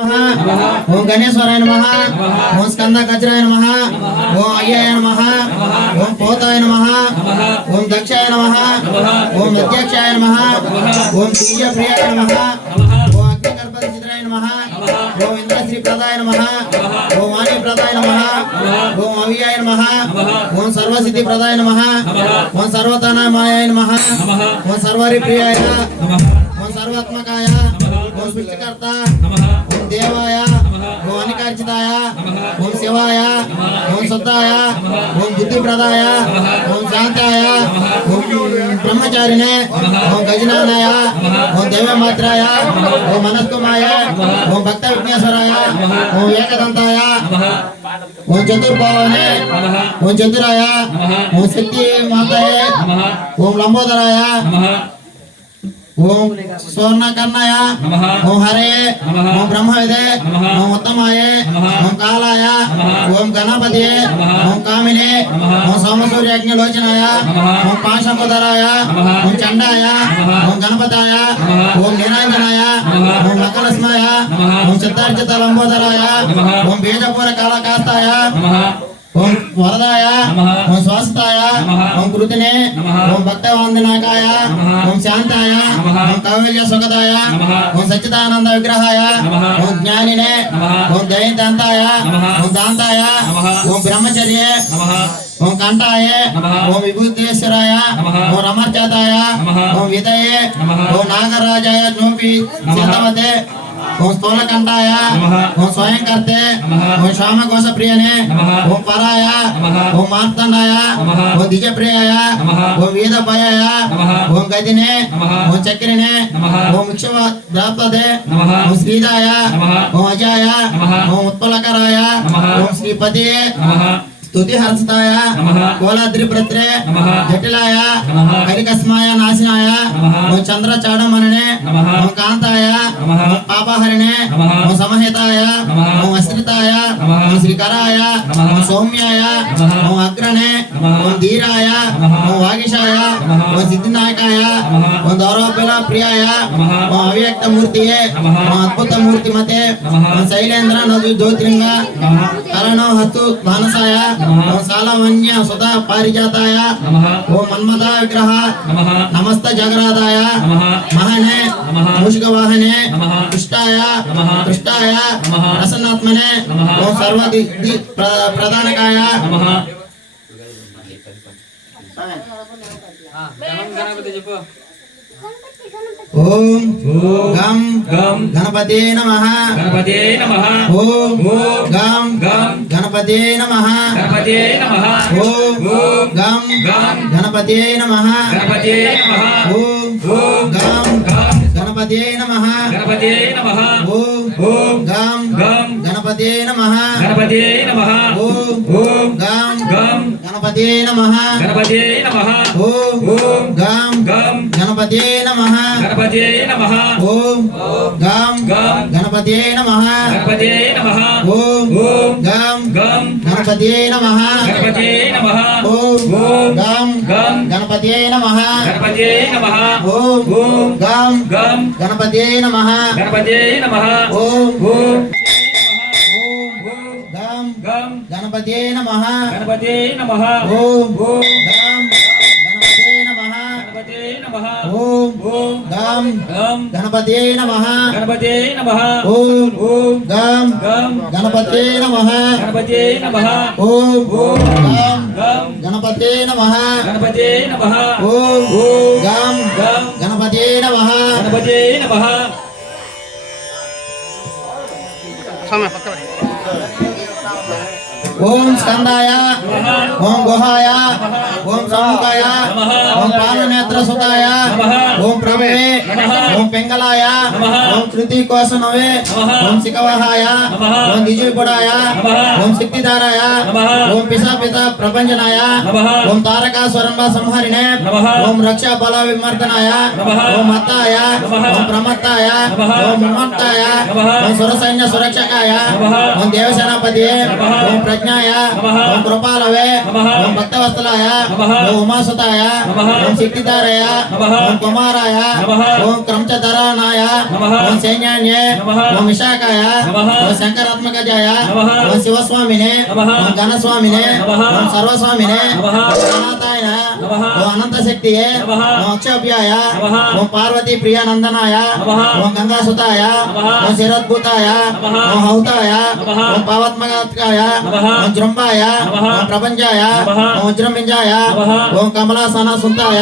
नमः ओम गणेश्वराय नमः ओम स्कंदकचराय नमः ओम अय्याय नमः ओम पोताय नमः ओम दक्षाय नमः ओम अध्यक्षाय नमः ओम बीजप्रियाय नमः ओम अग्निगर्भचित्राय नमः ओम इंद्रश्री प्रदाय नमः ओम वाणी प्रदाय नमः ओम अव्याय नमः ओम सर्वसिद्धि प्रदाय नमः ओम सर्वतना नमः ओम सर्वरि प्रियाय ओम सर्वात्मकाय ओम सृष्टिकर्ता దేవాయ ఓం అనికార్చితాయ ఓం శివాయ ఓం శుద్ధాయ ఓం బుద్ధిప్రదాయ ఓం శాంతాయ ఓం బ్రహ్మచారిణే ఓం గజనానాయ ఓం దేవమాత్రాయ ఓం మనస్కుమాయ ఓం భక్త విఘ్నేశ్వరాయ ఓం ఏకదంతాయ ఓం చతుర్భావనే ఓం చతురాయ ఓం శక్తి మాతాయ ఓం లంబోదరాయ ओम स्वर्णकर्णय ओम हरे ओम ब्रह्मविदे ओम उत्तमाय ओम कालाय ओम गणपति ओम कामिने ओम सोमसूर्यज्ञलोचनाय ओम पाशंकोदराय ओम चंडाय ओम गणपताय ओम निराजनाय ओम मकरस्माय ओम सिद्धार्चित लंबोदराय ओम बीजपुर कालकास्ताय ओम वरदाय ओम स्वास्थाय ओम कृतने ओम भक्त वंदनाकाय ओम शांताय ओम कौवल्य सुखदाय ओम सच्चिदानंद विग्रहाय ओम ज्ञानिने ओम जयंताय ओम दांताय ओम ब्रह्मचर्य ओम कंठाय ओम विभूतेश्वराय ओम रमर्चाताय ओम विदये ओम नागराजाय नोपि शतमते ओम स्थूलकंडाय ओम स्वयंकर्ते ओम श्यामकोश प्रियने ओम पराय ओम मार्तंडाय ओम द्विजप्रियाय ओम वेदपायाय ओम गदिने ओम चक्रिणे ओम क्षवदापदे ओम श्रीदाय ओम अजाय ओम उत्पलकराय ओम श्रीपते स्तुति स्तुतिहर्षताय कोलाद्रिपत्रे जटिलाय हरिकस्माय नाशिनाय ओम चंद्रचाणमरणे ओम कांताय ओम पापहरणे ओम समहिताय ओम अस्त्रिताय ओम श्रीकराय ओम सौम्याय ओम अग्रणे ओम धीराय ओम वागिशाय ओम सिद्धिनायकाय ओम दौरोपिल प्रियाय ओम अव्यक्त मूर्तिये ओम अद्भुत मूर्तिमते ओम शैलेन्द्र नदी ज्योतिर्लिंग करणो हस्तु मानसाय साला मन्या सुधा पारिजाताय। ओम मन्मदा विग्रह नमस्त जगराधाय महने। मूषिक वाहने दुष्टाय। दुष्टाय। प्रसन्नात्मने ओम सर्व प्रधानकाय गणपति ఓం గం గం గణపతే నమ గణపతే నమః ఓం ఓం గం గం గణపతే నమ గణపతే నమః ఓం ఓం గం గం గణపతే నమ గణపతే నమః ఓం ఓం గం గం గణపతే నమ గణపతే నమః ఓం ఓం గం గం గణపతే నమ గణపతే నమః ఓం ఓం గం గం గణపతే నమ గణపతే నమః ఓం ఓం గం గం గణపతే నమ గణపతే నమః ఓం గం గం గణపతే నమ గణపతే నమః ఓం ఓం గం గం గణపతే నమ గణపతే నమః ఓం ఓం గం గం గణపతే నమ గణపతే నమః ఓం ఓం గం గం గణపతే నమ గణపతే నమః ఓం ఓం గణపతే నమ గణపతే నమః ఓం ఓం గం గణపతే నమ గణపతే నమః ఓం ఓం గం గం గణపతే నమ గణపతే నమః ఓం ఓం గం గం గణపతే నమ గణపతే నమః ఓం ఓం గం గం గణపతే నమ గణపతే నమః ఓం ఓం గం గం గణపతే నమ గణపతే నమః ओम स्कंदाया, ओम गोहाया, ओम समुखाय ओम पालनेत्र सुताया ओम प्रभे ओम पिंगलाय, ओम तृति कोसनवे ओम सिकवहाय, ओम द्विजुपुराय ओम शक्तिधाराय, ओम पिसा पिता प्रपंचनाय, ओम तारका स्वरंबा संहरिणे, ओम रक्षा बल विमर्दनाय ओम अत्ताय ओम प्रमत्ताया, ओम मुमत्ताया ओम सुरसैन्य सुरक्षकाया, ओम देवसेनापति ओम प्रज्ञा ప్రజ్ఞాయ. ఓం కృపాలవే. ఓం భక్తవత్సలాయ నమః. ఓం ఉమాసుతాయ. ఓం శక్తిధారయ. ఓం కుమారాయ. ఓం క్రమచధరానాయ నమః. ఓం సైన్యాన్యే. ఓం విశాఖాయ. ఓం శంకరాత్మకజాయ. ఓం శివస్వామినే. ఓం ఘనస్వామినే. ఓం సర్వస్వామినే నమః. ఓం అనంత శక్తియే. ఓం అక్షోభ్యాయ. ఓం పార్వతీ ప్రియానందనాయ. ఓం గంగాసుతాయ. ఓం శిరోద్భూతాయ. ఓం హౌతాయ. ఓం పావత్మగాత్కాయ ओम जुरम्बाय ओम प्रपंचाय ओम वज्रमिंजाय ओम कमलासना सुंताय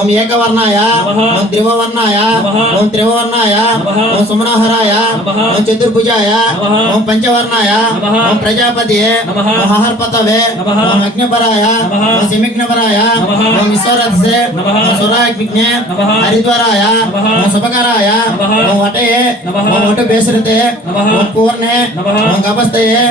ओम एकवर्णाय ओम त्रिवर्णाय ओम त्रिवर्णाय ओम सुमनोहराय ओम चतुर्भुजाय ओम पंचवर्णाय ओम प्रजापति ओम हर पतवे ओम अग्निपराय ओम सिमिघ्नपराय ओम ईश्वरस्य ओम सुराग्निज्ञ हरिद्वाराय ओम शुभकराय ओम वटये ओम वट बेसरते ओम पूर्णे ओम गपस्तये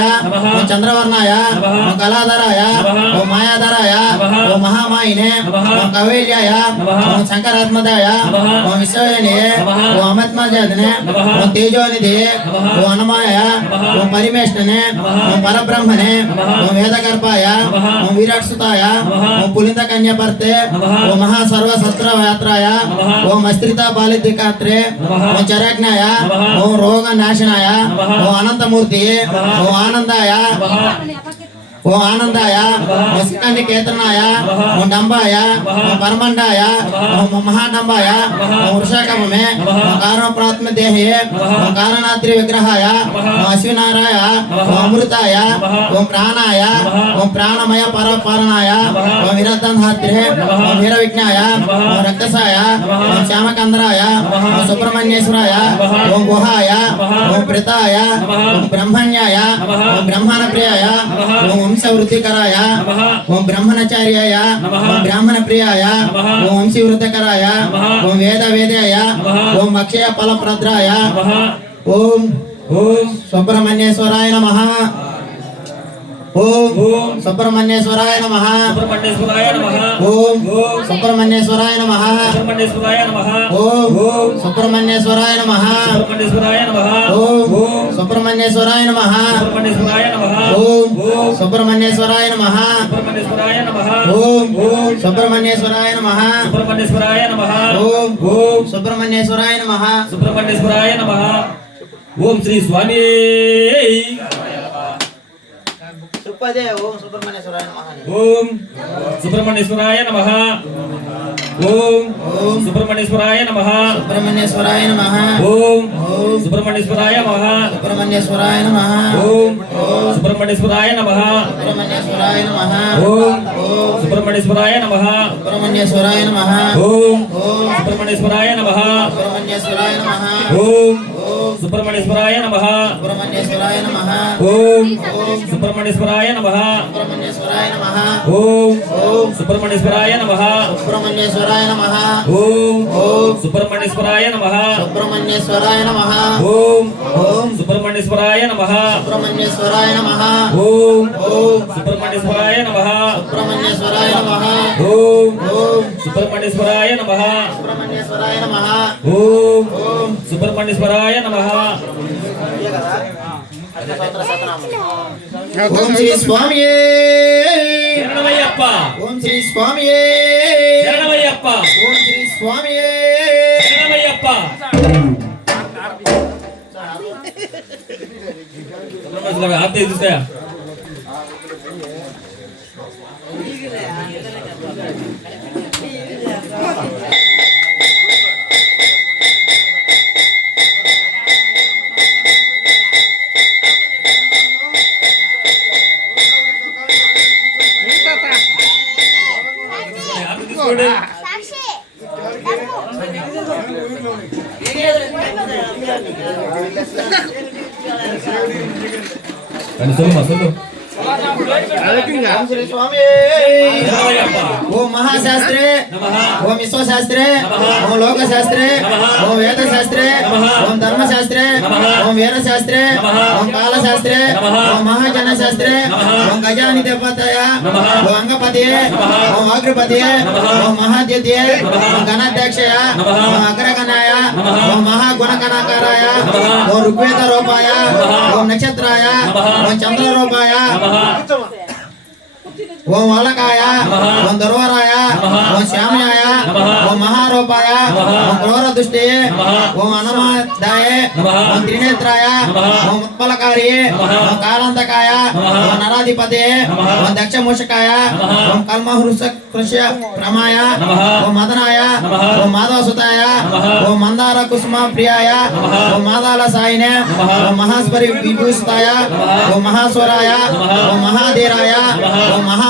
సురాగ్నిజ్ఞే నమః. హరిద్వారాయ నమః. ఓం శుభకరాయ నమః. ఓం వటయే నమః. ఓం వటు బేసరితే నమః. ఓం పూర్ణే నమః. ఓం గపస్తయే నమః. ఓం గహనాయ నమః. ఓం చంద్రవర్ణాయ నమః. ఓం కళాధరాయ నమః. ఓం మాయాధరాయ నమః. ఓం మహామాయినే నమః. ఓం కవైల్యాయ నమః. ఓం శంకరాత్మదాయ నమః. ఓం విశ్వవేనియే నమః. ఓం అమత్మజాతనే నమః. ఓం తేజోనిధి నమః. ఓం అనమాయ నమః. ఓం పరిమేష్ణనే నమః. ఓం పరబ్రహ్మనే నమః. ఓం వేదగర్భాయ నమః. ఓం విరాట్సుతాయ నమః. ఓం పులింద కన్యపర్తే నమః. ఓం మహాసర్వ సత్రయాత్రాయ నమః. ఓం అస్త్రిత బాలిద్దికాత్రే నమః. ఓం చరజ్ఞాయ నమః. ఓం రోగ నాశనాయ నమః. ఓం అనంతమూర్తి నమః. ఓం ఆనందాయా ఓం ఆనందాయ. ఓం కేతనాయ. ఓం డంబాయ. ఓం పరమండాయ. ఓం మహాడంబాయ. ఓం వృషాకమే. ఓం కారణప్రాత్మ దేహే. ఓం కారణాద్రి విగ్రహాయ. ఓం అశ్వినారాయ. ఓం అమృతాయ. ఓం ప్రాణాయ. ఓం ప్రాణమయ పరపారణాయ నమః. ఓం విరద్ధాత్రే. ఓం వీర విజ్ఞాయ. ఓం రక్తసాయ. ఓం శ్యామకందరాయ. ఓం సుబ్రహ్మణ్యేశ్వరాయ. ఓం గుహాయ. ఓం ప్రితాయ. ఓం బ్రహ్మణ్యాయ. ఓం బ్రహ్మణ ప్రియాయ. ఓం వంశవృద్ధికరాయ. ఓం బ్రహ్మణచార్యాయ. ఓం బ్రాహ్మణ ప్రియాయ. ఓం వంశీవృద్ధకరాయ. ఓం వేద వేదాయ. ఓం అక్షయ ఫలప్రద్రాయ నమః. ఓం ఓం సుబ్రహ్మణ్యేశ్వరాయ నమః ఓం సుబ్రహ్మణ్యేశ్వరాయ నమః సుబ్రహ్మణ్యేశ్వరాయ నమః ఓం సుబ్రహ్మణ్యేశ్వరాయ నమః సుబ్రహ్మణ్యేశ్వరాయ నమః ఓం సుబ్రహ్మణ్యేశ్వరాయ నమః సుబ్రహ్మణ్యేశ్వరాయ నమః ఓం ఓం సుబ్రహ్మణ్యేశ్వరాయ నమః సుబ్రహ్మణ్యేశ్వరాయ నమః ఓం ఓం సుబ్రహ్మణ్యేశ్వరాయ నమః సుబ్రహ్మణ్యేశ్వరాయ నమః ఓం ఓం సుబ్రహ్మణ్యేశ్వరాయ నమః సుబ్రహ్మణ్యేశ్వరాయ నమః ఓం ఓం సుబ్రహ్మణ్యేశ్వరాయ నమః సుబ్రహ్మణ్యేశ్వరాయ నమః ఓం శ్రీ స్వామి సుప్పదే ఓం సుబ్రహ్మణ్యేశ్వరాయ నమః ఓం సుబ్రహ్మణ్యేశ్వరాయ నమః ఓం ఓం సుబ్రహ్మణ్యేశ్వరాయ నమః సుబ్రహ్మణ్యేశ్వరాయ నమః ఓం ఓం సుబ్రహ్మణ్యేశ్వరాయ నమః సుబ్రహ్మణ్యేశ్వరాయ నమః ఓం సుబ్రహ్మణ్యేశ్వరాయ నమః సుబ్రహ్మణ్యేశ్వరాయ నమః ఓం ఓం సుబ్రహ్మణ్యేశ్వరాయ నమః సుబ్రహ్మణ్యేశ్వరాయ నమః ఓం ఓం సుబ్రహ్మణ్యేశ్వరాయ నమః సుబ్రహ్మణ్యేశ్వరాయ నమః ఓం ఓం సుబ్రహ్మణ్యేశ్వరాయ నమః సుబ్రహ్మణ్యేశ్వరాయ నమః ఓం సుబ్రహ్మణ్యేశ్వరాయ నమః సుబ్రహ్మణ్యేశ్వరాయ నమః ఓం సుబ్రహ్మణ్యేశ్వరాయ నమః సుబ్రహ్మణ్యేశ్వరాయ నమః ఓం సుబ్రహ్మణ్యేశ్వరాయ నమః సుబ్రహ్మణ్యేశ్వరాయ నమః ఓం సుబ్రహ్మణ్యేశ్వరాయ నమః సుబ్రహ్మణ్యేశ్వరాయ నమః ఓం సుబ్రహ్మణ్యేశ్వరాయ నమః సుబ్రహ్మణ్యేశ్వరాయ నమః ఓం సుబ్రహ్మణ్యేశ్వరాయ నమః. సుబ్రహ్మణ్యేశ్వరాయ నమః. ఓం ఓం. సుబ్రహ్మణ్యేశ్వరాయ నమః. ఓం శ్రీ స్వామియే. శరణమయ్యప్ప. ఓం శ్రీ స్వామియే. శరణమయ్యప్ప. ఓం శ్రీ స్వామియే. శరణమయ్యప్ప. ఆర్తి. చూసాయా ¡Sashi! ¡Sashi! ఓం మహాశాస్త్రే నమః ఓం విశ్వశాస్త్రే నమః. ఓం లోకశాస్త్రే నమః. ఓం వేదశాస్త్రే నమః. ఓం ధర్మశాస్త్రే నమః. ఓం వీరశాస్త్రే నమః. ఓం కాలశాస్త్రే నమః. ఓం మహాజనశాస్త్రే నమః. ఓం గజాని దేవతయ నమః. ఓం అంగపతి నమః. ఓం అగ్రపతి నమః. ఓం మహాద్యతి నమః. ఓం గణాధ్యక్షయ నమః. ఓం అగ్రగణాయ నమః. ఓం మహాగుణగణాకారాయ నమః. ఓం ఋగ్వేద రూపాయ నమః. ఓం నక్షత్రాయ నమః. ఓం చంద్ర రూపాయ నమః ఓం వలకాయ నమః. ఓం దుర్వరాయ. ఓం శ్యామయాయ. ఓం మహారూపాయ. ఓం క్రూర దృష్టి. ఓం అనమాదాయ నమః. ఓం త్రినేత్రాయ. ఓం ఉత్పలకారి. ఓం కాలాంతకాయ. ఓం నరాధిపతి. ఓం దక్ష మూషకాయ నమః. ఓం కల్మహృష కృష్య ప్రమాయ. ఓం మదనాయ. ఓం మాధవసుతాయ. ఓం మందార కుసుమ ప్రియాయ. ఓం మాదాల సాయినే. ఓం మహాస్పరి విభూషితాయ. ఓం మహాస్వరాయ. ఓం మహాధీరాయ. ఓం మహావీరాయ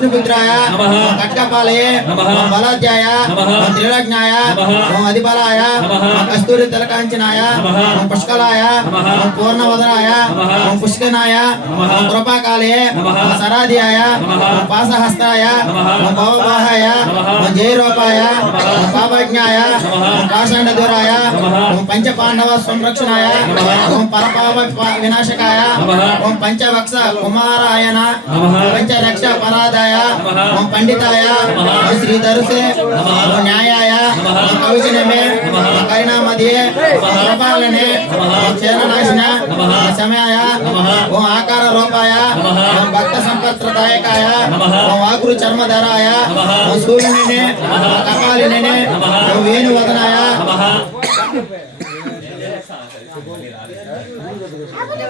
విష్ణుపుత్రాయ. ఓం బలాధ్యాయ. ఓం అధిబలాయ కస్తూరి తిలకాంచనాయ పుష్కలాయ పూర్ణవదనాయ పుష్కనాయ కృపాకాలయ సరాధ్యాయ పాసహస్తాయ. ఓం జయరూపాయ పాపజ్ఞాయ. ఓం పంచపాండవ సంరక్షణాయ పరపాప వినాశకాయ పంచవక్ష కుమారాయణ. పంచరక్ష పరాదాయ నమః. ఓం పండితాయ. ఓం శ్రీధరుసే నమః. ఓం న్యాయాయ. ఓం కవిజనమే నమః. ఓం కరుణామధ్యే ఓం కృపాలనే నమః. ఓం నమః. ఓం సమయాయ. ఓం ఆకార రూపాయ. ఓం భక్త సంపత్రదాయకాయ నమః. ఓం వాగురు చర్మధరాయ నమః. ఓం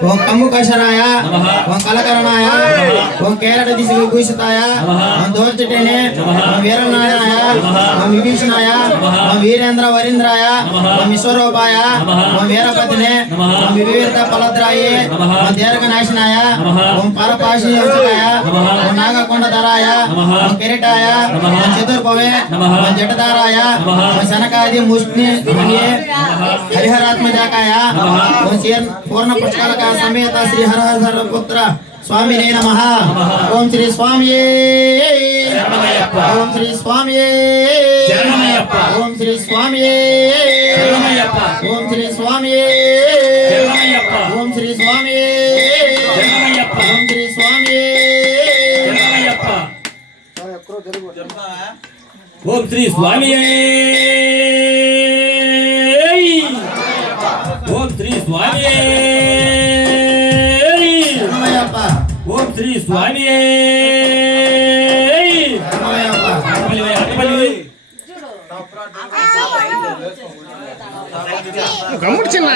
ఓం కపాలినే నమః. ఓం వేణువదనాయ నమః ఓం కమ్ము కషరాయ నమః. ఓం కలకరణాయ ఓం కేరట దిశ విభూషితాయ నమః. ఓం దోర్చటేనే నమః. ఓం వీరనారాయణ నమః. ఓం విభీషణాయ నమః. ఓం వీరేంద్ర వరీంద్రాయ నమః. ఓం విశ్వరూపాయ నమః. ఓం వీరపతినే నమః. ఓం వివిధ ఫలద్రాయ నమః. ఓం దీర్ఘనాశనాయ నమః. ఓం పరపాశి యోచకాయ నమః. ఓం నాగకొండధరాయ నమః. ఓం కిరీటాయ నమః. ఓం చతుర్భవే నమః. ఓం జటధారాయ నమః. ఓం శనకాది ముష్ణి హరిహరాత్మజాకాయ నమః. ఓం శీర్ పూర్ణ పుష్కలక సమేత శ్రీ హరహర పుత్ర స్వామినే నమ ఓం శ్రీ స్వామి. ఓం శ్రీ స్వామి. ఓం శ్రీ స్వామి. ఓం శ్రీ స్వామి. ఓం శ్రీ స్వామి. ఓం శ్రీ స్వామి. ఓం శ్రీ స్వామి శ్రీ స్వామి. గమ్ముడు చిన్న